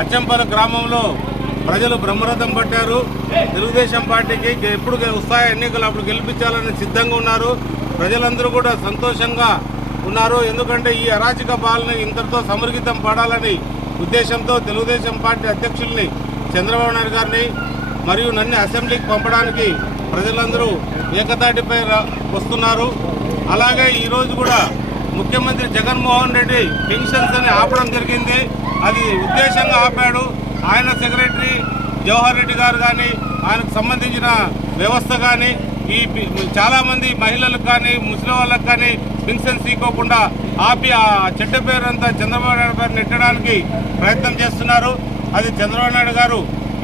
అచ్చంపల్లి గ్రామంలో ప్రజలు బ్రహ్మరథం పట్టారు. తెలుగుదేశం పార్టీకి ఎప్పుడు వస్తాయి ఎన్నికలు అప్పుడు గెలిపించాలని సిద్ధంగా ఉన్నారు. ప్రజలందరూ కూడా సంతోషంగా ఉన్నారు. ఎందుకంటే ఈ అరాచక పాలన ఇంతటితో సమర్గితం పడాలని ఉద్దేశంతో తెలుగుదేశం పార్టీ అధ్యక్షుల్ని చంద్రబాబు నాయుడు గారిని మరియు నన్ను అసెంబ్లీకి పంపడానికి ప్రజలందరూ ఏకతాటిపై వస్తున్నారు. అలాగే ఈరోజు కూడా ముఖ్యమంత్రి జగన్మోహన్ రెడ్డి పెన్షన్స్ అని ఆపడం జరిగింది. అది ఉద్దేశంగా ఆపాడు. ఆయన సెక్రటరీ జవహర్ రెడ్డి గారు కానీ ఆయనకు సంబంధించిన వ్యవస్థ కానీ ఈ చాలామంది మహిళలకు కానీ ముస్లిం వాళ్ళకి కానీ పెన్షన్ తీసుకోకుండా ఆపి ఆ చెడ్డ పేరంతా చంద్రబాబు నాయుడు గారు నెట్టడానికి ప్రయత్నం చేస్తున్నారు. అది చంద్రబాబు నాయుడు గారు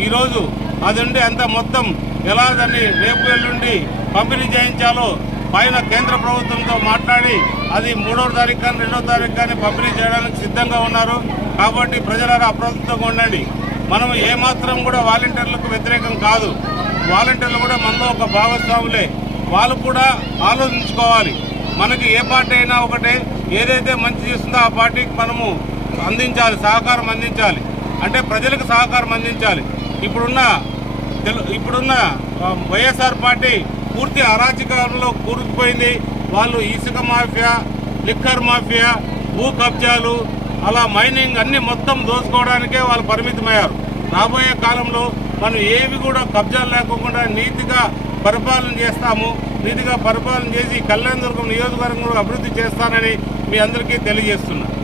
ఈరోజు అది ఉండి అంత మొత్తం ఎలా దాన్ని రేపు ఎల్లుండి పంపిణీ చేయించాలో పైన కేంద్ర ప్రభుత్వంతో మాట్లాడి అది మూడో తారీఖు కానీ రెండో తారీఖు కానీ పంపిణీ చేయడానికి సిద్ధంగా ఉన్నారు. కాబట్టి ప్రజలారా అప్రమత్తంగా ఉండండి. మనం ఏమాత్రం కూడా వాలంటీర్లకు వ్యతిరేకం కాదు. వాలంటీర్లు కూడా మనలో ఒక భాగస్వాములే. వాళ్ళు కూడా ఆలోచించుకోవాలి. మనకి ఏ పార్టీ అయినా ఒకటే ఏదైతే మంచి చేస్తుందో ఆ పార్టీకి మనము అందించాలి సహకారం అందించాలి. అంటే ప్రజలకు సహకారం అందించాలి. ఇప్పుడున్న ఇప్పుడున్న వైఎస్ఆర్ పార్టీ పూర్తి అరాచకంలో కూరుకుపోయింది. వాళ్ళు ఇసుక మాఫియా లిక్కర్ మాఫియా భూ కబ్జాలు అలా మైనింగ్ అన్ని మొత్తం దోచుకోవడానికే వాళ్ళు పరిమితమయ్యారు. రాబోయే కాలంలో మనం ఏవి కూడా కబ్జాలు లేకుండా నీతిగా పరిపాలన చేస్తాము. నీతిగా పరిపాలన చేసి కళ్యాణదుర్గం నియోజకవర్గం కూడా అభివృద్ధి చేస్తానని మీ అందరికీ తెలియజేస్తున్నాను